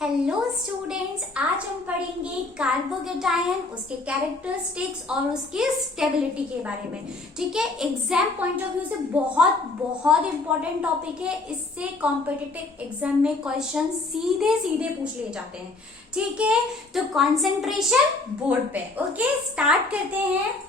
Hello students, आज हम पढ़ेंगे कार्बोकेटायन, उसके कैरेक्टरिस्टिक्स और उसकी स्टेबिलिटी के बारे में। ठीक है, एग्जाम पॉइंट ऑफ व्यू से बहुत बहुत इंपॉर्टेंट टॉपिक है। इससे कॉम्पिटिटिव एग्जाम में क्वेश्चन सीधे सीधे पूछ लिए जाते हैं। ठीक है, तो कंसंट्रेशन बोर्ड पे। ओके, स्टार्ट करते हैं।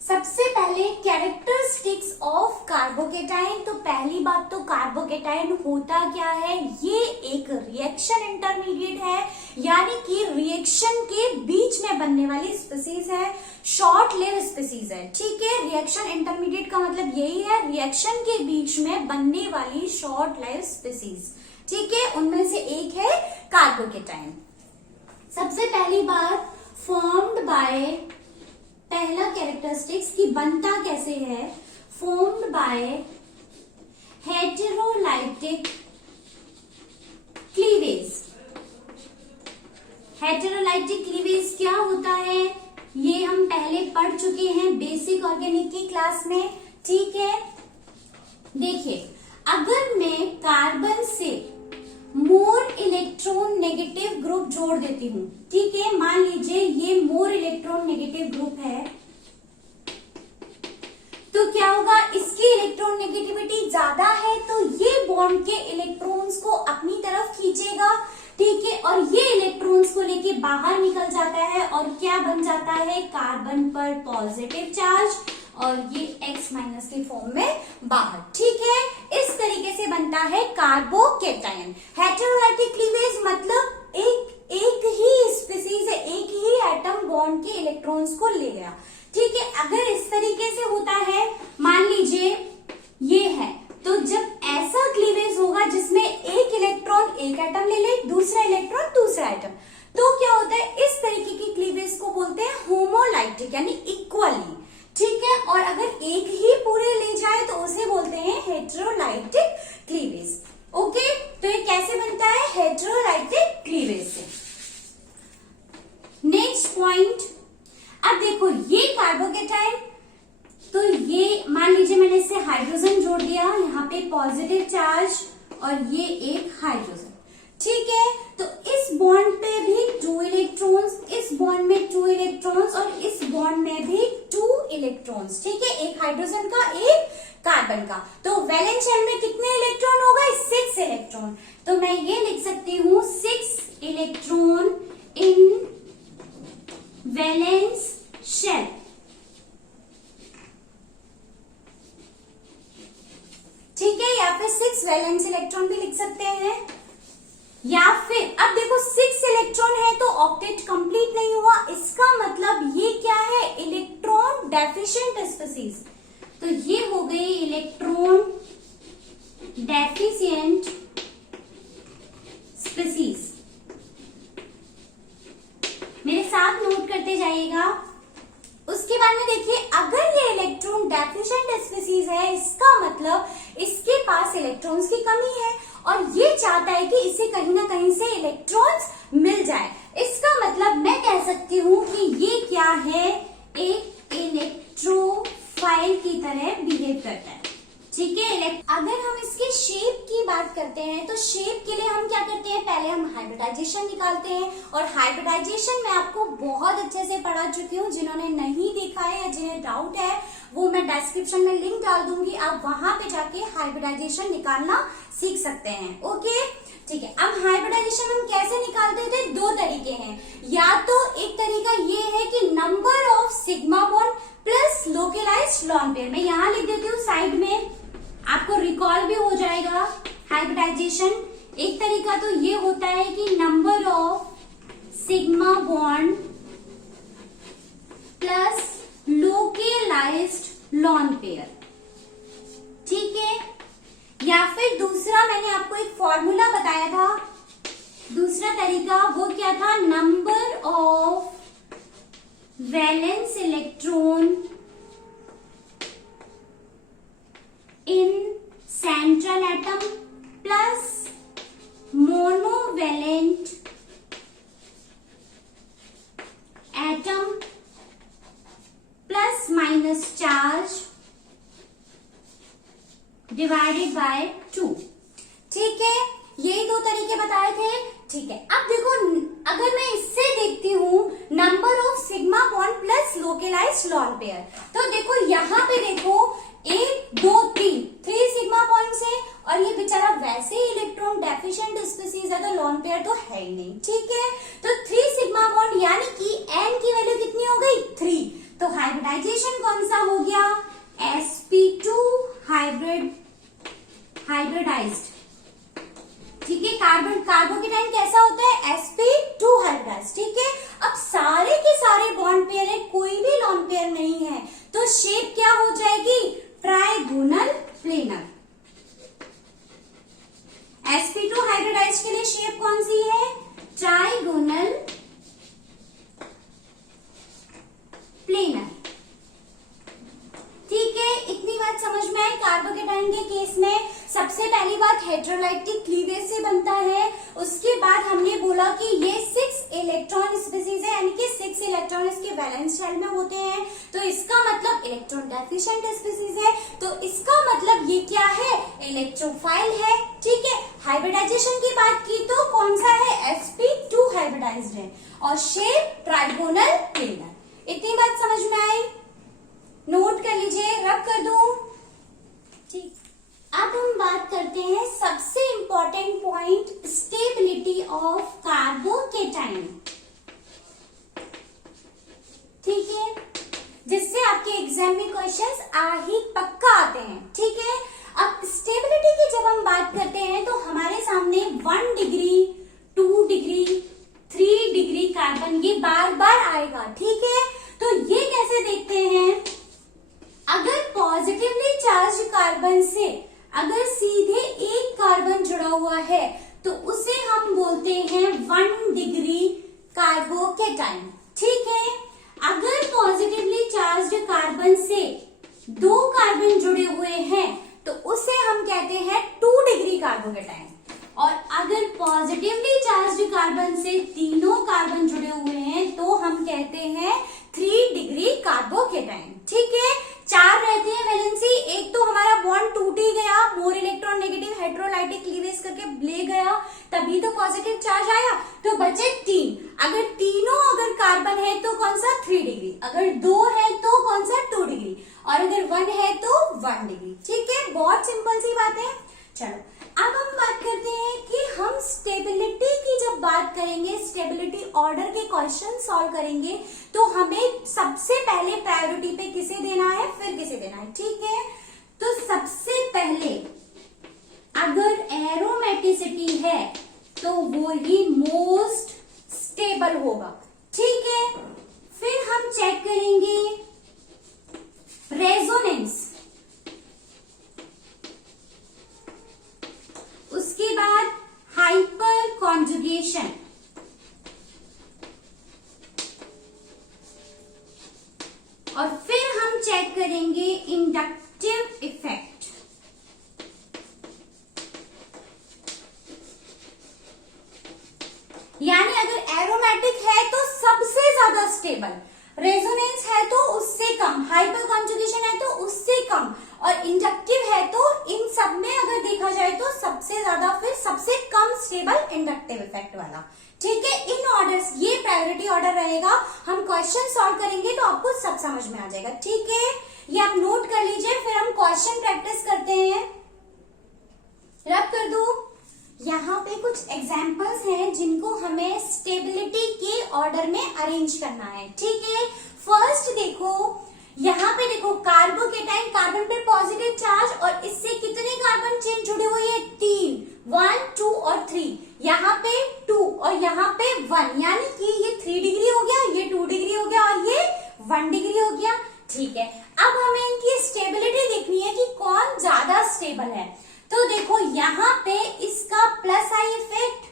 सबसे पहले कैरेक्टरिस्टिक्स ऑफ कार्बोकेटाइन। तो पहली बात तो कार्बोकेटाइन होता क्या है, ये एक रिएक्शन इंटरमीडिएट है, यानी कि रिएक्शन के बीच में बनने वाली स्पीसीज है, शॉर्ट लिव स्पीसीज है। ठीक है, रिएक्शन इंटरमीडिएट का मतलब यही है, रिएक्शन के बीच में बनने वाली शॉर्ट लिव स्पीसीज। ठीक है, उनमें से एक है कार्बोकेटाइन। सबसे पहली बात, फॉर्म्ड बाय, पहला कैरेक्टरिस्टिक्स की बनता कैसे है, फॉर्म्ड बाय हेटेरोलाइटिक क्लीवेज। हेटेरोलाइटिक क्लीवेज क्या होता है, ये हम पहले पढ़ चुके हैं बेसिक ऑर्गेनिक की क्लास में। ठीक है, देखिए, अगर मैं कार्बन से मोर इलेक्ट्रॉन नेगेटिव ग्रुप जोड़ देती हूं, ठीक है, मान लीजिए ये मोर इलेक्ट्रॉन नेगेटिव ग्रुप है, तो क्या होगा, इसकी इलेक्ट्रॉन नेगेटिविटी ज्यादा है तो ये बॉन्ड के इलेक्ट्रॉन्स को अपनी तरफ खींचेगा। ठीक है, और ये इलेक्ट्रॉन्स को लेके बाहर निकल जाता है और क्या बन जाता है, कार्बन पर पॉजिटिव चार्ज और ये X माइनस के फॉर्म में बाहर। ठीक है, इस तरीके से बनता है कार्बोकेटायन। हेटेरोलाइटिक क्लीवेज मतलब एक ही स्पीसीज है, एक ही एटम बॉन्ड के इलेक्ट्रॉन्स को ले गया। ठीक है, अगर इस तरीके से होता है, मान लीजिए ये है, तो जब ऐसा क्लीवेज होगा जिसमें एक इलेक्ट्रॉन एक एटम ले ले, दूसरा इलेक्ट्रॉन दूसरा एटम, तो क्या होता है, इस तरीके की क्लीवेज को बोलते हैं होमोलाइटिक, यानी इक्वली। ठीक है, और अगर एक ही पूरे ले जाए तो उसे बोलते हैं हेटेरोलाइटिक क्लीवेज। ओके, तो ये कैसे बनता है, हेटेरोलाइटिक क्लीवेज से। नेक्स्ट पॉइंट, अब देखो ये कार्बोकेटाइन, तो ये मान लीजिए मैंने इससे हाइड्रोजन जोड़ दिया, यहाँ पे पॉजिटिव चार्ज और ये एक हाइड्रोजन। ठीक है, तो इस बॉन्ड पे भी 2 इलेक्ट्रॉन्स, इस बॉन्ड में 2 इलेक्ट्रॉन्स और इस बॉन्ड में भी 2 इलेक्ट्रॉन्स। ठीक है, एक हाइड्रोजन का एक कार्बन का, तो वैलेंस शेल में कितने इलेक्ट्रॉन होगा, 6 इलेक्ट्रॉन। तो मैं ये लिख सकती हूँ 6 इलेक्ट्रॉन इन वैलेंस शेल। ठीक है, या फिर 6 वैलेंस इलेक्ट्रॉन भी लिख सकते हैं, या फिर अब देखो 6 इलेक्ट्रॉन है तो ऑक्टेट कंप्लीट नहीं हुआ, इसका मतलब ये क्या है, इलेक्ट्रॉन डेफिशिएंट स्पीसीज। तो ये हो गई इलेक्ट्रॉन डेफिशिएंट स्पीसीज। मेरे साथ नोट करते जाइएगा। उसके बाद में देखिए, अगर ये इलेक्ट्रॉन डेफिशिएंट स्पीसीज है, इसका मतलब इसके पास इलेक्ट्रॉन्स की कमी है और ये चाहता है कि इसे कहीं ना कहीं से इलेक्ट्रॉन्स मिल जाए। इसका मतलब मैं कह सकती हूँ कि ये क्या है, एक इलेक्ट्रोफाइल की तरह बिहेव करता है। ठीक है, अगर हम इसके शेप की बात करते हैं तो शेप के लिए हम क्या करते हैं, पहले हम हाइब्रिडाइजेशन निकालते हैं, और हाइब्रिडाइजेशन मैं आपको बहुत अच्छे से पढ़ा चुकी हूँ। जिन्होंने नहीं देखा है या जिन्हें डाउट है, वो मैं डिस्क्रिप्शन में लिंक डाल दूंगी, आप वहां पे जाके हाइब्रिडाइजेशन निकालना सीख सकते हैं। ओके, ठीक है, अब हाइब्रिडाइजेशन हम कैसे निकालते थे, 2 तरीके हैं। या तो एक तरीका ये है कि number of sigma bond plus localised lone pair. मैं यहाँ लिख देती हूँ साइड में, आपको रिकॉल भी हो जाएगा हाइब्रिडाइजेशन। एक तरीका तो ये होता है कि number of sigma bond plus localised lone pair. ठीक है, या फिर दूसरा मैंने आपको एक फॉर्मूला बताया था, दूसरा तरीका वो क्या था, number of valence electron in central atom plus monovalent atom plus minus charge divided by 2। ठीक है, यही 2 तरीके बताए थे। ठीक है, अब देखो अगर मैं इससे देखती हूँ number of sigma bond plus localised lone pair, तो देखो यहाँ पे देखो 1 2 3 सिग्मा बॉन्ड्स है और ये बेचारा वैसे ही इलेक्ट्रॉन डेफिशिएंट स्पीसीज है तो लॉन पेयर तो है ही नहीं। ठीक है, तो 3 सिग्मा बॉन्ड यानी कि n की वैल्यू कितनी हो गई 3, तो हाइब्रिडाइजेशन कौन सा हो गया sp2 हाइब्रिडाइज्ड। ठीक है, कार्बोकेटाइन कैसा होता है sp2 हाइब्रिडाइज्ड। ठीक है, अब सारे के सारे बॉन्ड पेयर है, कोई भी लॉन पेयर नहीं है, तो शेप क्या हो जाएगी ट्राइगोनल प्लेनर। sp2 हाइब्रिडाइज्ड के लिए शेप कौन सी है ट्राइगोनल प्लेनर। ठीक है, इतनी बात समझ में आई। कार्बोकेटाइन के केस में सबसे पहली बात हेटेरोलाइटिक क्लीवेज से बनता है, उसके बाद हमने बोला कि ये 6 इलेक्ट्रॉन स्पीसीज है, यानी कि 6 इलेक्ट्रॉन इसके वैलेंस शेल में होते हैं, तो इसका मतलब इलेक्ट्रॉन डेफिशिएंट स्पीसीज है, तो इसका मतलब ये क्या है इलेक्ट्रोफाइल है। ठीक है, हाइब्रिडाइजेशन की बात की तो कौन सा है sp2 हाइब्रिडाइज्ड है और शेप ट्राइगोनल प्लेनर। इतनी बात समझ में आई, नोट कर लीजिए, रब कर दूं। ठीक, अब हम बात करते हैं सबसे important point stability of carbocation. ठीक है, जिससे आपके एग्जाम में क्वेश्चंस ही पक्का आते हैं। ठीक है, अब स्टेबिलिटी की जब हम बात करते हैं तो हमारे सामने 1 डिग्री 2 डिग्री 3 डिग्री कार्बन ये बार बार आएगा। ठीक है, तो ये कैसे देखते हैं, अगर पॉजिटिवली चार्ज कार्बन से अगर सीधे एक कार्बन जुड़ा हुआ है तो उसे हम बोलते हैं 1 डिग्री कार्बोकेटाइन। ठीक है, अगर पॉजिटिवली चार्ज कार्बन से 2 कार्बन जुड़े हुए हैं तो उसे हम कहते हैं 2 डिग्री कार्बोकेटाइन, और अगर पॉजिटिवली चार्ज कार्बन से तीनों कार्बन जुड़े हुए हैं तो हम कहते हैं 3 डिग्री कार्बोकेटाइन। ठीक है, 4 रहते हैं वैलेंसी, एक तो हमारा बॉन्ड टूट ही गया, मोर इलेक्ट्रॉन नेगेटिव हेटेरोलाइटिक क्लीवेज करके ले गया, तभी तो पॉजिटिव चार्ज आया, तो बचे 3। अगर तीनों अगर कार्बन है तो कौन सा 3 डिग्री, अगर 2 है तो कौन सा 2 डिग्री, और अगर 1 है तो 1 डिग्री। ठीक है, बहुत सिंपल सी बात है। चलो अब हम बात करते हैं कि हम स्टेबिलिटी की जब बात करेंगे, स्टेबिलिटी ऑर्डर के क्वेश्चन सॉल्व करेंगे, तो हमें सबसे पहले प्रायोरिटी पे किसे देना है फिर किसे देना है। ठीक है, तो सबसे पहले अगर एरोमेटिसिटी है तो वो ही मोस्ट स्टेबल होगा। ठीक है, फिर हम चेक करेंगे रेजोनेंस, उसके बाद हाइपर कॉन्जुगेशन, और फिर हम चेक करेंगे इंडक्टिव इफेक्ट। यानी अगर एरोमेटिक है तो सबसे ज्यादा स्टेबल, रेजोनेंस है तो उससे कम, हाइपर कॉन्जुगेशन है तो उससे कम, और इंडक्टिव है तो इन सब में अगर देखा जाए तो सबसे ज्यादा फिर सबसे कम स्टेबल इंडक्टिव इफेक्ट वाला। ठीक है, इन ऑर्डर्स, ये प्रायोरिटी ऑर्डर रहेगा, हम क्वेश्चन सॉल्व करेंगे तो आपको सब समझ में आ जाएगा। ठीक है, ये आप नोट कर लीजिए, फिर हम क्वेश्चन प्रैक्टिस करते हैं। रब कर दो, यहाँ पे कुछ एग्जाम्पल्स हैं जिनको हमें स्टेबिलिटी के ऑर्डर में अरेंज करना है। ठीक है, फर्स्ट देखो, यहाँ पे देखो कार्बोकेटाइन, कार्बन पे पॉजिटिव चार्ज और इससे कितने कार्बन चेन जुड़े हुए हैं 3, 1 2 और 3, यहाँ पे 2 और यहाँ पे 1, यानी कि ये 3 डिग्री हो गया, ये 2 डिग्री हो गया और ये 1 डिग्री हो गया। ठीक है, अब हमें इनकी स्टेबिलिटी देखनी है कि कौन ज्यादा स्टेबल है। तो देखो यहाँ पे इसका प्लस आई इफेक्ट,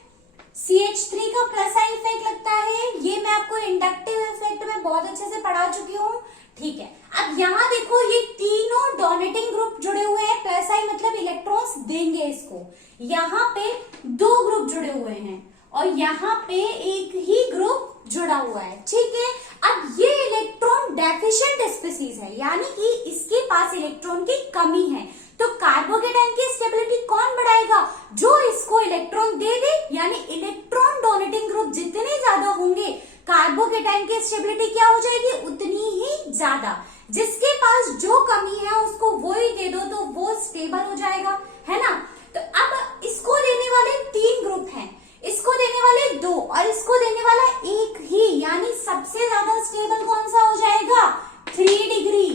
CH3 का प्लस आई इफेक्ट लगता है, ये मैं आपको इंडक्टिव इफेक्ट में बहुत अच्छे से पढ़ा चुकी हूँ। ठीक है, अब यहाँ देखो ये तीनों डोनेटिंग ग्रुप जुड़े हुए हैं, प्लस आई मतलब इलेक्ट्रॉन्स देंगे इसको, यहाँ पे 2 ग्रुप जुड़े हुए हैं और यहाँ पे एक ही ग्रुप जुड़ा हुआ है। ठीक है, अब ये इलेक्ट्रॉन डेफिशिएंट स्पीसीज है, यानी कि इसके पास इलेक्ट्रॉन की कमी है, तो कार्बोकेटाइन की स्टेबिलिटी कौन बढ़ाएगा? जो इसको इलेक्ट्रॉन दे दे, यानी इलेक्ट्रॉन डोनेटिंग ग्रुप जितने ज्यादा होंगे कार्बोकेटाइन की स्टेबिलिटी क्या हो जाएगी? उतनी ही ज्यादा। जिसके पास जो कमी है उसको वो ही दे दो तो वो स्टेबल हो जाएगा, है ना। तो अब इसको देने वाले 3 ग्रुप हैं, इसको देने वाले 2 और इसको देने वाला 1 ही, यानी सबसे ज्यादा स्टेबल कौन सा हो जाएगा? 3 डिग्री,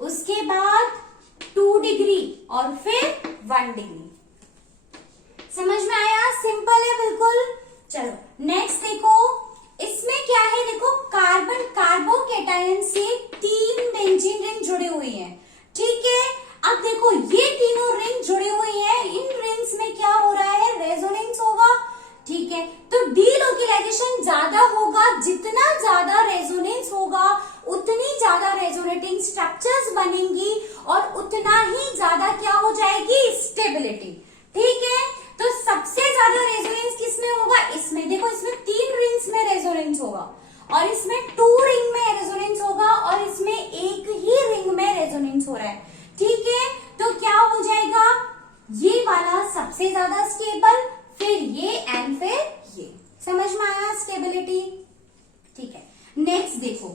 उसके बाद 2 डिग्री और फिर 1 डिग्री। समझ में आया? सिंपल है बिल्कुल। चलो नेक्स्ट देखो, इसमें क्या है? देखो कार्बन कार्बोकेटाइन से 3 बेंजीन रिंग जुड़े हुए हैं, ठीक है। अब देखो ये तीनों रिंग जुड़े हुए हैं, इन रिंग्स में क्या हो रहा है? रेजोनेंस होगा, ठीक है। तो डीलोकेलाइजेशन ज्यादा होगा, जितना ज्यादा रेजोनेंस होगा उतनी ज्यादा रेजोनेटिंग स्ट्रक्चर्स बनेंगी और उतना ही ज्यादा क्या हो जाएगी? स्टेबिलिटी, ठीक है। तो सबसे ज्यादा रेजोनेंस किसमें होगा? इसमें। देखो इसमें 3 रिंग्स में रेजोनेंस होगा और इसमें 2 रिंग में रेजोनेंस होगा और इसमें 1 ही रिंग में रेजोनेंस हो रहा है, ठीक है। तो क्या हो जाएगा? ये वाला सबसे ज्यादा स्टेबल, फिर ये एंड फिर ये। समझ में आया स्टेबिलिटी? ठीक है। नेक्स्ट देखो,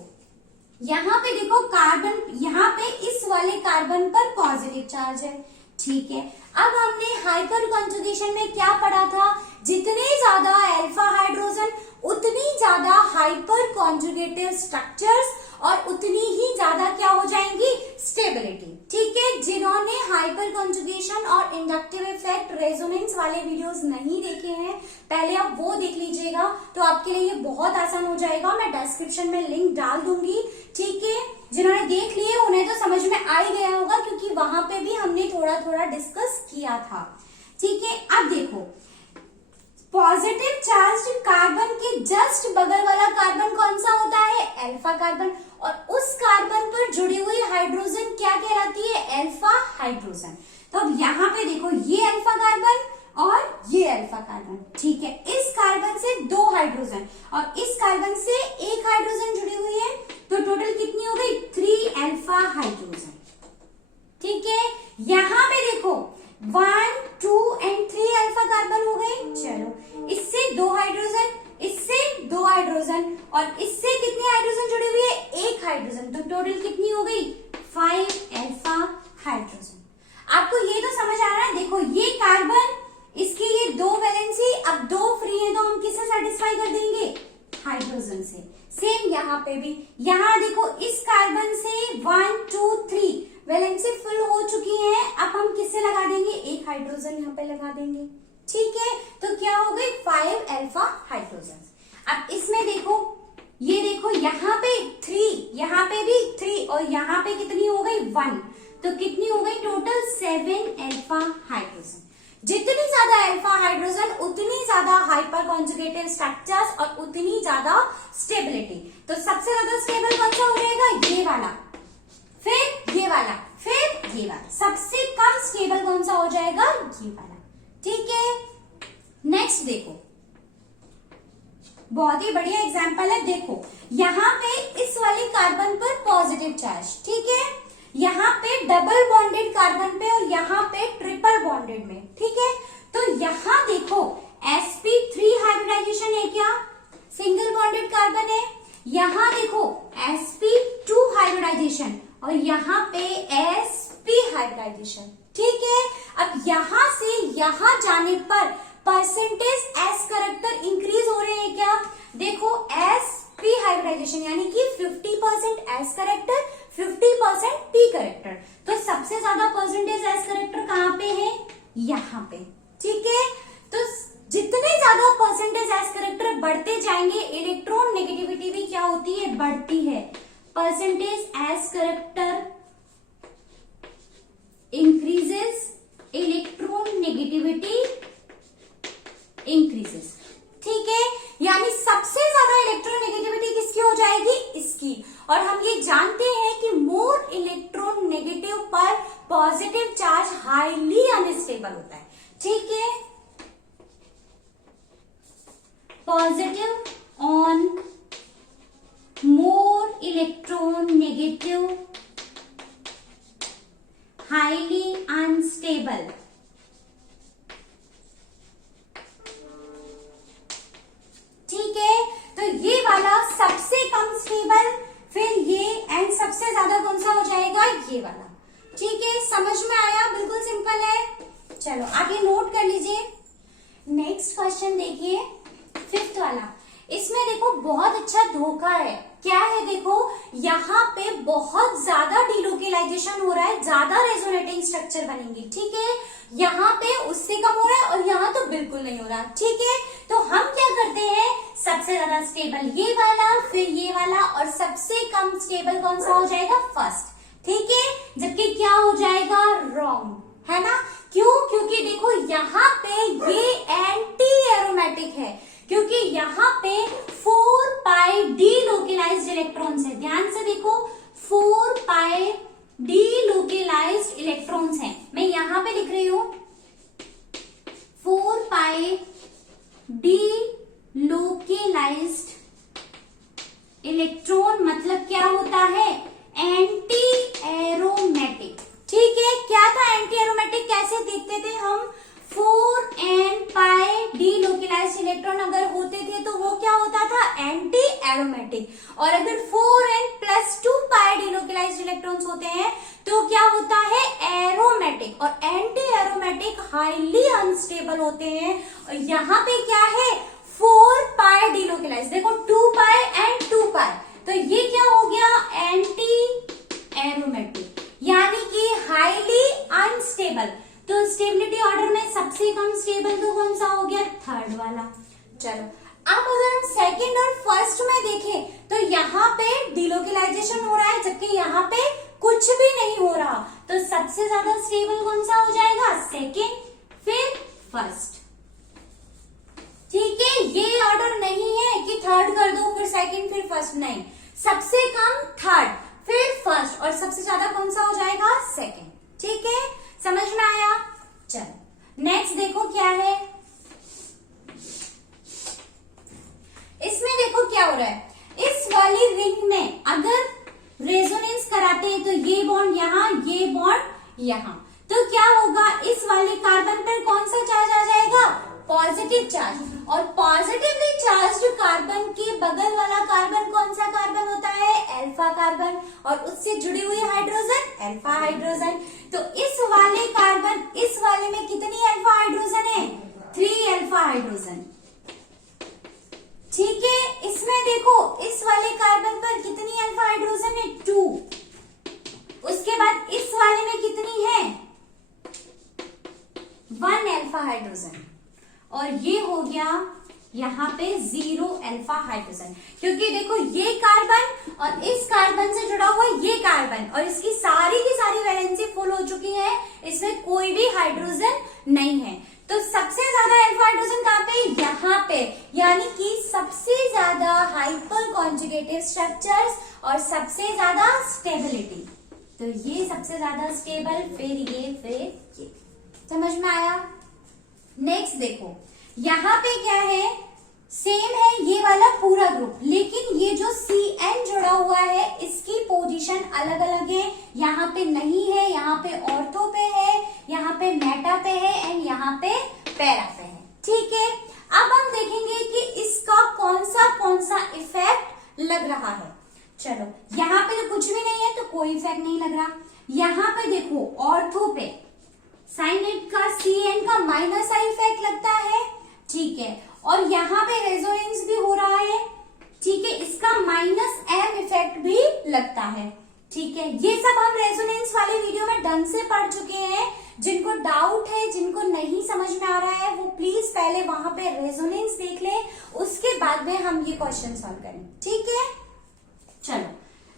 यहाँ पे देखो कार्बन, यहाँ पे इस वाले कार्बन पर पॉजिटिव चार्ज है, ठीक है। अब हमने हाइपर कॉन्जुगेशन में क्या पढ़ा था? जितने ज्यादा अल्फा हाइड्रोजन उतनी ज्यादा हाइपर कॉन्जुगेटिव स्ट्रक्चर्स और उतनी ही ज्यादा क्या हो जाएंगी? स्टेबिलिटी, ठीक है। जिन्होंने हाइपर कॉन्जुगेशन और इंडक्टिव इफेक्ट रेजोनेंस वाले वीडियोस नहीं देखे हैं, पहले आप वो देख लीजिएगा, तो आपके लिए ये बहुत आसान हो जाएगा। मैं डिस्क्रिप्शन में लिंक डाल दूंगी, ठीक है। जिन्होंने देख लिए उन्हें तो समझ में आ ही गया होगा, क्योंकि वहां पे भी हमने थोड़ा थोड़ा डिस्कस किया था, ठीक है। अब देखो पॉजिटिव चार्ज कार्बन के जस्ट बगल वाला कार्बन कौन सा होता है? अल्फा कार्बन, और उस कार्बन पर जुड़ी हुई हाइड्रोजन क्या कहलाती है? Alpha hydrogen. तो अब यहाँ पे देखो ये अल्फा कार्बन और ये अल्फा कार्बन, ठीक है। इस कार्बन से 2 हाइड्रोजन और इस कार्बन से 1 हाइड्रोजन जुड़ी हुई है, तो टोटल कितनी हो गई? 3 अल्फा हाइड्रोजन, ठीक है। यहाँ पे देखो 1, 2 एंड 3 अल्फा कार्बन हो गए। चलो इससे 2 हाइड्रोजन, इससे 2 हाइड्रोजन और इससे कितने हाइड्रोजन जुड़े हुए हैं? 1 हाइड्रोजन, तो टोटल कितनी हो गई? 5 अल्फा हाइड्रोजन। आपको ये तो समझ आ रहा है? देखो ये कार्बन, इसकी ये 2 वैलेंसी, अब 2 फ्री है तो हम किससे सेटिस्फाई कर देंगे? हाइड्रोजन से। सेम यहाँ पे भी, यहाँ देखो इस कार्बन से 1, 2, 3 वैलेंसी फुल हो चुकी है, अब हम किससे लगा देंगे? 1 हाइड्रोजन यहाँ पे लगा देंगे, ठीक है। तो क्या हो गई? 5 अल्फा हाइड्रोजन। अब इसमें देखो, ये देखो यहाँ पे 3, यहाँ पे भी 3 और यहाँ पे कितनी हो गई? 1, तो कितनी हो गई टोटल? 7 alpha hydrogen. जितनी ज्यादा अल्फा हाइड्रोजन उतनी ज्यादा हाइपर कॉन्जुगेटिव स्ट्रक्चर्स और उतनी ज्यादा स्टेबिलिटी। तो सबसे ज्यादा स्टेबल कौन सा हो जाएगा? ये वाला, फिर ये वाला, फिर ये वाला। सबसे कम स्टेबल कौन सा हो जाएगा? ये वाला, ठीक है। नेक्स्ट देखो, बहुत ही बढ़िया एग्जांपल है। देखो यहाँ पे इस वाले कार्बन पर पॉजिटिव चार्ज, ठीक है। यहाँ पे डबल बॉन्डेड कार्बन पे और यहाँ पे ट्रिपल बॉन्डेड में, ठीक है। तो यहाँ देखो sp3 हाइब्रिडाइजेशन है क्या? सिंगल बॉन्डेड कार्बन है। यहाँ देखो sp2 हाइब्रिडाइजेशन और यहाँ पे sp हाइब्रिडाइजेशन, ठीक है। अब यहाँ से यहाँ जाने पर परसेंटेज s करेक्टर इंक्रीज हो रहे हैं क्या? देखो sp हाइब्रिडाइजेशन यानी कि 50% s करेक्टर, 50% p करेक्टर। तो सबसे ज्यादा परसेंटेज s करेक्टर कहाँ पे है? यहाँ पे, ठीक है। तो जितने ज्यादा परसेंटेज s करेक्टर बढ़ते जाएंगे, इलेक्ट्रॉन नेगेटिविटी भी क्या होती है? बढ़ती है। Percentage s character increases, electron negativity increases, ठीक है। यानी सबसे ज्यादा इलेक्ट्रोनेगेटिविटी किसकी हो जाएगी? इसकी। और हम ये जानते हैं कि मोर इलेक्ट्रॉन नेगेटिव पर पॉजिटिव चार्ज हाईली अनस्टेबल होता है, ठीक है। Positive on more electron negative highly ये वाला। ठीक है, समझ में आया? बिल्कुल सिंपल है। चलो आप ये नोट कर लीजिए। नेक्स्ट क्वेश्चन देखिए, 5th वाला। इसमें देखो बहुत अच्छा धोखा है। क्या है? देखो यहाँ पे बहुत ज्यादा डिलोकेलाइजेशन हो रहा है, ज्यादा रेजोनेटिंग स्ट्रक्चर बनेंगी। ठीक है, यहाँ पे उससे कम हो रहा है और यहाँ तो बिल्कुल नहीं हो रहा। ठीक है, तो हम क्या करते हैं, सबसे ज्यादा स्टेबल ये वाला, फिर ये वाला, और सबसे कम स्टेबल कौन सा हो जाएगा, फर्स्ट। ठीक है, जबकि क्या हो जाएगा, रॉन्ग, है ना? क्यों? क्योंकि देखो यहाँ पे ये एंटी एरोमेटिक है, क्योंकि यहाँ पे 4 पाई डीलोकेलाइज्ड इलेक्ट्रॉन्स है। ध्यान से देखो, 4 पाई डीलोकेलाइज्ड इलेक्ट्रॉन्स हैं। मैं यहाँ पे लिख रही हूं 4 पाई डीलोकेलाइज्ड इलेक्ट्रॉन मतलब क्या होता है, एंटी एरोमेटिक। ठीक है, क्या था एंटी एरोमेटिक, कैसे देखते थे हम, 4n पाई डीलोकेलाइज्ड इलेक्ट्रॉन अगर होते थे तो वो क्या होता था, एंटी एरोमेटिक। और अगर 4n + 2 पाई डीलोकेलाइज्ड इलेक्ट्रॉन्स होते हैं तो क्या होता है, एरोमेटिक। और एंटी एरोमेटिक हाईली अनस्टेबल होते हैं। और यहाँ पे क्या है, 4 पाई डीलोकेलाइज्ड, देखो 2 पाई एंड 2 पाई, तो ये क्या हो गया, एंटी एरोमेटिक, यानी कि हाईली अनस्टेबल। तो स्टेबिलिटी ऑर्डर में सबसे कम स्टेबल तो कौन सा हो गया, 3rd वाला। चलो अब अगर हम 2nd और 1st में देखें तो यहाँ पे डिलोकेलाइजेशन हो रहा है, जबकि यहाँ पे कुछ भी नहीं हो रहा। तो सबसे ज्यादा स्टेबल कौन सा हो जाएगा, 2nd, फिर 1st। ठीक है, ये ऑर्डर नहीं है कि 3rd कर दो फिर 2nd फिर 1st, नहीं, सबसे कम 3rd, फिर 1st, और सबसे ज्यादा कौन सा हो जाएगा, 2nd। ठीक है, समझ में आया? चलो नेक्स्ट देखो क्या है। इसमें देखो क्या हो रहा है, इस वाली रिंग में अगर रेजोनेंस कराते हैं तो ये बॉन्ड यहाँ, ये बॉन्ड यहाँ, तो क्या होगा, इस वाले कार्बन पर कौन सा चार्ज आ जाएगा, पॉजिटिव चार्ज। और पॉजिटिवली चार्ज्ड कार्बन के बगल वाला कार्बन कौन सा कार्बन होता है, अल्फा कार्बन, और उससे जुड़ी हुई हाइड्रोजन अल्फा हाइड्रोजन। तो इस वाले कार्बन, इस वाले में कितनी अल्फा हाइड्रोजन है, 3 अल्फा हाइड्रोजन। ठीक है, इसमें देखो इस वाले कार्बन पर कितनी अल्फा हाइड्रोजन है, 2। उसके बाद इस वाले में कितनी है, 1 अल्फा हाइड्रोजन। और ये हो गया यहाँ पे 0 अल्फा हाइड्रोजन, क्योंकि देखो ये कार्बन और इस कार्बन से जुड़ा हुआ ये कार्बन, और इसकी सारी की सारी वैलेंसी फुल हो चुकी है, इसमें कोई भी हाइड्रोजन नहीं है। तो सबसे ज्यादा अल्फा हाइड्रोजन कहाँ पे, यहाँ पे, यानी कि सबसे ज्यादा हाइपर कॉन्जुगेटिव स्ट्रक्चर्स और सबसे ज्यादा स्टेबिलिटी। तो ये सबसे ज्यादा स्टेबल, फिर ये। समझ में आया? नेक्स्ट देखो, यहाँ पे क्या है, सेम है ये वाला पूरा ग्रुप, लेकिन ये जो CN जुड़ा हुआ है इसकी पोजीशन अलग अलग है। यहाँ पे नहीं है, यहाँ पे ऑर्थो पे है, यहाँ पे मेटा पे है, एंड यहाँ पे पैरा पे है। ठीक है, अब हम देखेंगे कि इसका कौन सा इफेक्ट लग रहा है। चलो यहाँ पे तो कुछ भी नहीं है तो कोई इफेक्ट नहीं लग रहा। यहाँ पे देखो ऑर्थो पे साइन एट का CN का माइनस आई इफेक्ट लगता है। ठीक है, और यहाँ पे रेजोनेंस भी हो रहा है। ठीक है, इसका -M इफेक्ट भी लगता है। ठीक है, ये सब हम रेजोनेंस वाले वीडियो में ढंग से पढ़ चुके हैं। जिनको डाउट है, जिनको नहीं समझ में आ रहा है, वो प्लीज पहले वहां पे रेजोनेंस देख ले, उसके बाद में हम ये क्वेश्चन सॉल्व करें। ठीक है, चलो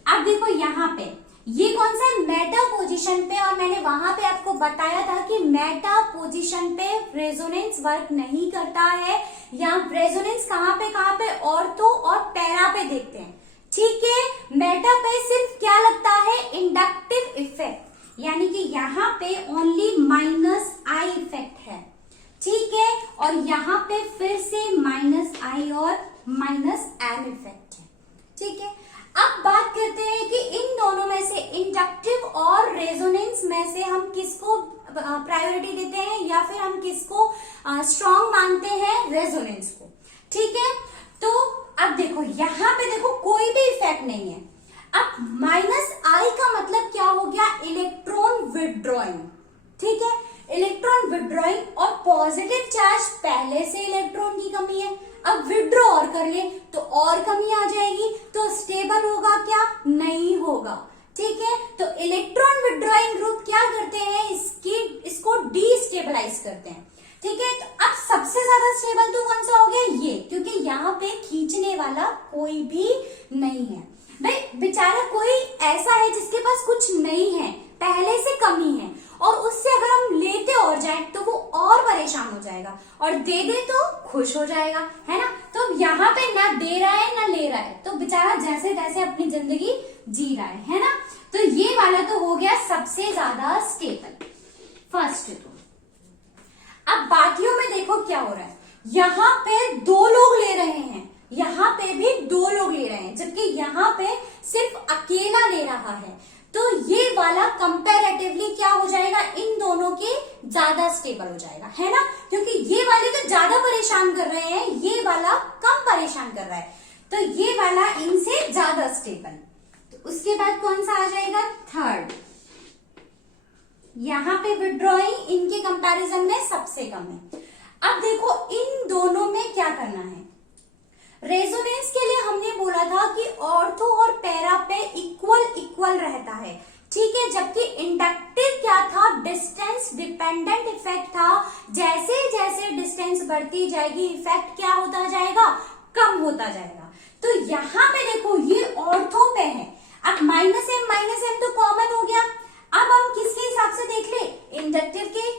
अब देखो यहाँ पे ये कौन सा मेटा पोजीशन पे, और मैंने वहां पे आपको बताया था कि मेटा पोजीशन पे रेजोनेंस वर्क नहीं करता है। यहाँ रेजोनेंस कहाँ पे ऑर्थो और पैरा पे देखते हैं। ठीक है, मेटा पे सिर्फ क्या लगता है, इंडक्टिव इफेक्ट, यानी कि यहाँ पे ओनली -I इफेक्ट है। ठीक है, और यहाँ पे फिर से -I और -M इफेक्ट है। ठीक है, अब बात करते हैं कि इन दोनों में से, इंडक्टिव और रेजोनेंस में से हम किसको प्रायोरिटी देते हैं, या फिर हम किसको स्ट्रॉन्ग मानते हैं, रेजोनेंस को। ठीक है, तो अब देखो यहाँ पे देखो कोई भी इफेक्ट नहीं है। अब माइनस आई का मतलब क्या हो गया, इलेक्ट्रॉन विड्रॉइंग, ठीक है, इलेक्ट्रॉन विड्रॉइंग, और पॉजिटिव चार्ज पहले से इलेक्ट्रॉन की कमी है, अब विड्रॉ और कर ले तो और कमी आ जाएगी, तो स्टेबल होगा क्या, नहीं होगा, ठीक है। तो इलेक्ट्रॉन विड्रॉइंग ग्रुप क्या करते हैं, इसको डीस्टेबलाइज करते हैं, ठीक है। तो अब सबसे ज्यादा स्टेबल तो कौन सा हो गया, ये, क्योंकि यहाँ पे खींचने वाला कोई भी नहीं है। भाई बेचारा कोई ऐसा है जिसके पास कुछ नहीं है, पहले से कमी है, और उससे अगर हम लेते और जाए तो वो और परेशान हो जाएगा, और दे दे तो खुश हो जाएगा, है ना। तो यहाँ पे ना दे रहा है ना ले रहा है, तो बेचारा जैसे तैसे अपनी जिंदगी जी रहा है ना। तो ये वाला तो हो गया सबसे ज्यादा स्टेबल, फर्स्ट। तो अब बाकियों में देखो क्या हो रहा है, यहाँ पे 2 लोग ले रहे हैं, यहाँ पे भी 2 लोग ले रहे हैं, जबकि यहाँ पे सिर्फ अकेला ले रहा है। तो ये वाला कंपैरेटिवली क्या हो जाएगा, इन दोनों के ज्यादा स्टेबल हो जाएगा, है ना, क्योंकि ये वाले तो ज्यादा परेशान कर रहे हैं, ये वाला कम परेशान कर रहा है, तो ये वाला इनसे ज्यादा स्टेबल। तो उसके बाद कौन सा आ जाएगा, थर्ड। यहाँ पे विड्रॉइंग इनके कंपैरिजन में सबसे कम है। अब देखो इन दोनों में क्या करना है, रेजोनेंस के लिए हमने बोला था कि ऑर्थो और पैरा पे इक्वल रहता है, ठीक है, जबकि इंडक्टिव क्या था, डिस्टेंस डिपेंडेंट इफेक्ट था। जैसे जैसे डिस्टेंस बढ़ती जाएगी इफेक्ट क्या होता जाएगा, कम होता जाएगा। तो यहाँ पे देखो ये ऑर्थो पे है, अब माइनस एम तो कॉमन हो गया, अब हम किसके हिसाब से देख ले, इंडक्टिव के।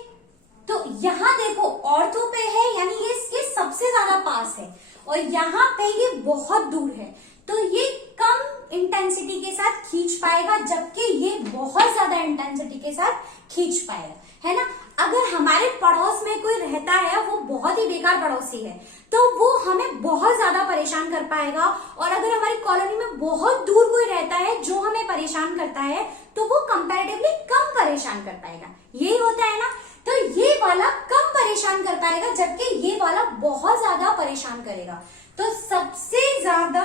तो यहाँ देखो ऑर्थो पे है, यानी ये इसके सबसे ज्यादा पास है, और यहाँ पे ये बहुत दूर है, तो ये कम इंटेंसिटी के साथ खींच पाएगा, जबकि ये बहुत ज्यादा इंटेंसिटी के साथ खींच पाएगा, है ना। अगर हमारे पड़ोस में कोई रहता है, वो बहुत ही बेकार पड़ोसी है, तो वो हमें बहुत ज्यादा परेशान कर पाएगा, और अगर हमारी कॉलोनी में बहुत दूर कोई रहता है जो हमें परेशान करता है, तो वो कंपैरेटिवली कम परेशान कर पाएगा, यही होता है ना। तो ये वाला कम परेशान कर पाएगा, जबकि ये वाला बहुत ज्यादा परेशान करेगा। तो सबसे ज्यादा,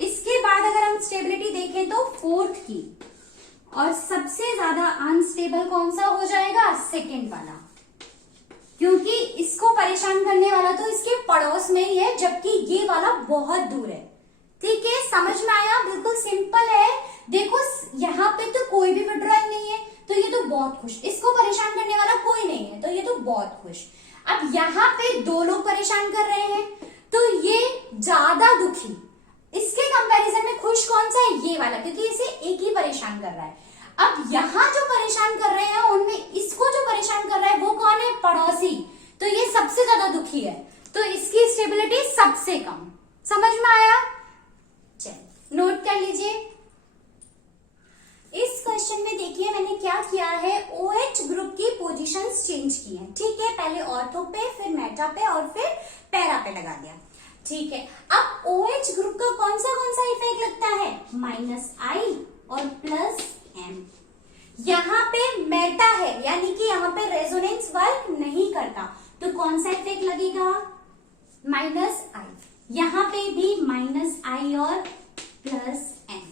इसके बाद अगर हम स्टेबिलिटी देखें तो फोर्थ की, और सबसे ज्यादा अनस्टेबल कौन सा हो जाएगा, सेकंड वाला, क्योंकि इसको परेशान करने वाला तो इसके पड़ोस में ही है, जबकि ये वाला बहुत दूर है, ठीक है। समझ में आया, बिल्कुल सिंपल है। देखो यहाँ पे तो कोई भी विड्रॉइंग नहीं है, तो ये तो बहुत खुश, इसको परेशान करने वाला कोई नहीं है, तो ये तो बहुत खुश। अब यहाँ पे 2 लोग परेशान कर रहे हैं, तो ये ज्यादा दुखी, इसके कंपैरिजन में खुश कौन सा है, ये वाला, क्योंकि इसे एक ही परेशान कर रहा है। अब यहाँ जो परेशान कर रहे हैं उनमें इसको जो परेशान कर रहा है वो कौन है, पड़ोसी, तो ये सबसे ज्यादा दुखी है, तो इसकी स्टेबिलिटी सबसे कम। समझ में आया, चलिए नोट कर लीजिए। इस क्वेश्चन में देखिए मैंने क्या किया है, OH ग्रुप की पोजीशंस चेंज की हैं, ठीक है, पहले ऑर्थो पे, फिर मेटा पे, और फिर पैरा पे लगा दिया, ठीक है। अब OH ग्रुप का कौन सा इफेक्ट लगता है, -I और +M। यहाँ पे मेटा है, यानी कि यहाँ पे रेजोनेंस वर्क नहीं करता, तो कौन सा इफेक्ट लगेगा, -I। यहाँ पे भी -I और +M,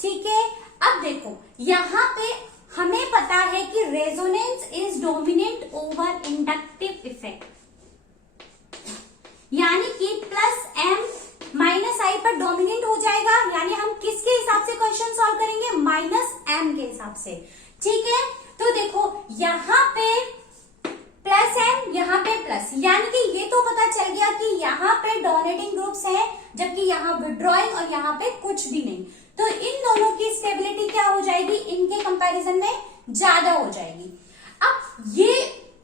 ठीक है। अब देखो यहाँ पे हमें पता है कि resonance is dominant over inductive effect, यानी कि +M -I पर डोमिनेंट हो जाएगा, यानी हम किसके हिसाब से क्वेश्चन सॉल्व करेंगे, -M के हिसाब से, ठीक है। तो देखो यहाँ पे +M, यहाँ पे प्लस, यानी कि ये तो पता चल गया कि यहाँ पे डोनेटिंग ग्रुप्स हैं, जबकि यहाँ विड्रॉइंग और यहाँ पे कुछ भी नहीं, तो इन दोनों की स्टेबिलिटी क्या हो जाएगी, इनके कंपैरिजन में ज्यादा हो जाएगी। अब ये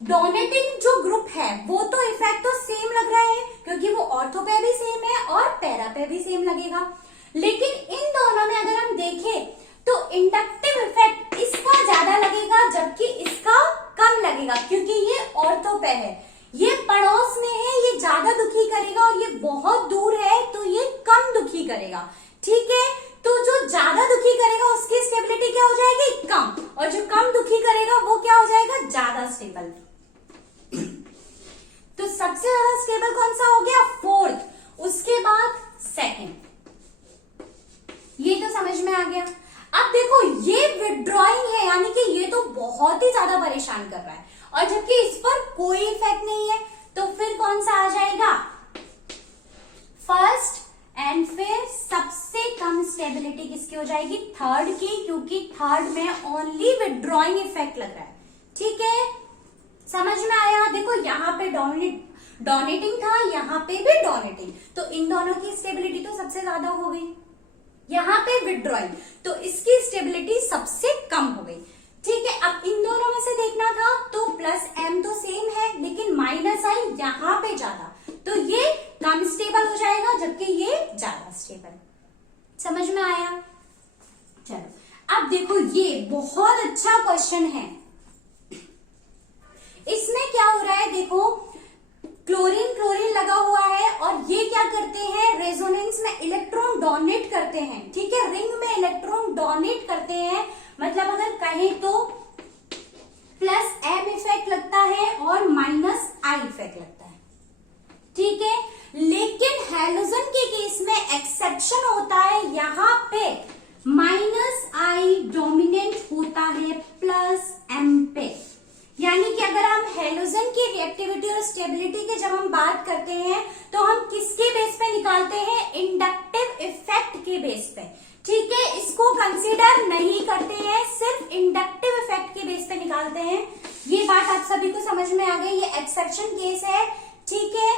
डोनेटिंग जो ग्रुप है वो तो इफेक्ट तो सेम लग रहा है, क्योंकि वो ऑर्थो पे भी सेम है और पैरा पे भी सेम लगेगा, लेकिन इन दोनों में अगर हम देखें तो इंडक्टिव इफेक्ट इसका ज्यादा लगेगा, जबकि इसका कम लगेगा, क्योंकि ये ऑर्थो पे है, ये पड़ोस में है, ये ज्यादा दुखी करेगा, और ये बहुत दूर है तो ये कम दुखी करेगा, ठीक है। तो जो ज्यादा दुखी करेगा उसकी स्टेबिलिटी क्या हो जाएगी, कम, और जो कम दुखी करेगा वो क्या हो जाएगा, ज्यादा स्टेबल। तो सबसे ज्यादा स्टेबल कौन सा हो गया, फोर्थ, उसके बाद सेकंड, ये तो बहुत ही ज्यादा परेशान कर रहा है, और जबकि इस पर कोई इफेक्ट नहीं है, तो फिर कौन सा आ जाएगा, फर्स्ट, एंड फिर सबसे कम स्टेबिलिटी किसकी हो जाएगी, थर्ड की, क्योंकि थर्ड में ओनली विड्रॉइंग इफेक्ट लग रहा है। ठीक है, समझ में आया। देखो यहाँ पे डोनेटिंग था, यहाँ पे भी डोनेटिंग, तो इन दोनों की स्टेबिलिटी तो सबसे ज्यादा हो गई, यहाँ पे विड्रॉइंग, तो इसकी स्टेबिलिटी सबसे कम हो गई। ठीक है, अब इन दोनों में से देखना था तो प्लस एम तो सेम है, लेकिन माइनस आई यहाँ पे ज्यादा, तो ये कम स्टेबल हो जाएगा, जबकि ये ज्यादा स्टेबल। समझ में आया। चलो अब देखो, ये बहुत अच्छा क्वेश्चन है। इसमें क्या हो रहा है, देखो क्लोरीन क्लोरीन लगा हुआ है, और ये क्या करते हैं, रेजोनेंस में इलेक्ट्रॉन डोनेट करते हैं। ठीक है, रिंग में इलेक्ट्रॉन डोनेट करते हैं, मतलब अगर कहें तो प्लस एम इफेक्ट लगता है और माइनस आई इफेक्ट लगता है। ठीक है, लेकिन हैलोजन के केस में एक्सेप्शन होता है, यहाँ पे माइनस आई डोमिनेंट होता है प्लस एम पे। यानी कि अगर हम हैलोजन की रिएक्टिविटी और स्टेबिलिटी की जब हम बात करते हैं, तो हम किसके बेस पे निकालते हैं, इंडक्टिव इफेक्ट के बेस पे। ठीक है, इसको कंसीडर नहीं करते हैं, सिर्फ इंडक्टिव इफेक्ट के बेस पे निकालते हैं। ये बात आप सभी को समझ में आ गई, ये एक्सेप्शन केस है। ठीक है,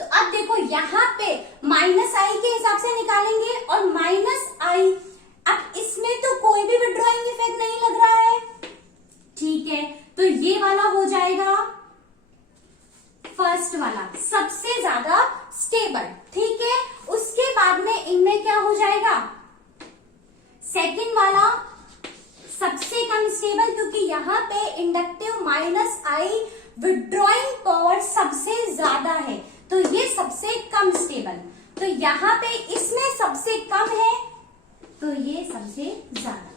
तो अब देखो यहाँ पे माइनस आई के हिसाब से निकालेंगे, और माइनस आई, अब इसमें तो कोई भी विड्रॉइंग इफेक्ट नहीं लग रहा है। ठीक है, तो ये वाला हो जाएगा फर्स्ट वाला सबसे ज्यादा स्टेबल। ठीक है, उसके बाद में इनमें क्या हो जाएगा, सेकंड वाला सबसे कम स्टेबल, क्योंकि यहाँ पे इंडक्टिव माइनस आई विड्रॉइंग पावर सबसे ज्यादा है, तो ये सबसे कम स्टेबल। तो यहाँ पे इसमें सबसे कम है, तो ये सबसे ज्यादा।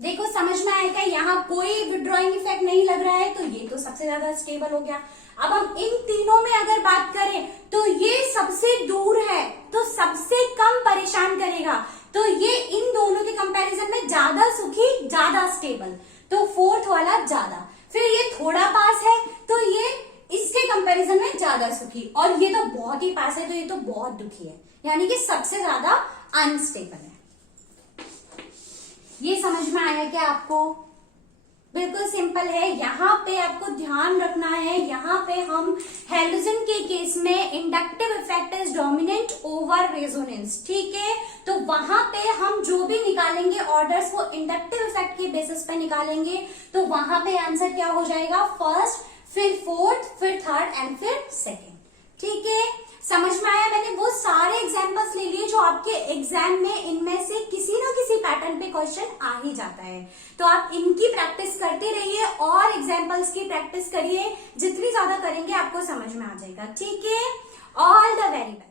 देखो समझ में आएगा, यहाँ कोई विड्रॉइंग इफेक्ट नहीं लग रहा है, तो ये तो सबसे ज्यादा स्टेबल हो गया। अब हम इन तीनों में अगर बात करें, तो ये सबसे दूर है, तो सबसे कम परेशान करेगा, तो ये इन दोनों के कंपैरिजन में ज्यादा सुखी, ज्यादा स्टेबल, तो फोर्थ वाला ज्यादा। फिर ये थोड़ा पास है, तो ये इसके कंपैरिजन में ज्यादा सुखी, और ये तो बहुत ही पास है, तो ये तो बहुत दुखी है, यानी कि सबसे ज्यादा अनस्टेबल है। ये समझ में आया क्या आपको? बिल्कुल सिंपल है। यहाँ पे आपको ध्यान रखना है, यहाँ पे हम हैलोजन के केस में inductive effect is dominant over resonance. ठीक है, तो वहां पे हम जो भी निकालेंगे ऑर्डर्स, वो इंडक्टिव इफेक्ट के बेसिस पे निकालेंगे, तो वहां पे आंसर क्या हो जाएगा, फर्स्ट, फिर फोर्थ, फिर थर्ड एंड फिर सेकेंड। ठीक है, समझ में आया? मैंने वो सारे एग्जांपल्स ले लिए जो आपके एग्जाम में इनमें से किसी न किसी पैटर्न पे क्वेश्चन आ ही जाता है, तो आप इनकी प्रैक्टिस करते रहिए और एग्जांपल्स की प्रैक्टिस करिए। जितनी ज्यादा करेंगे आपको समझ में आ जाएगा। ठीक है, ऑल द वेरी बेस्ट।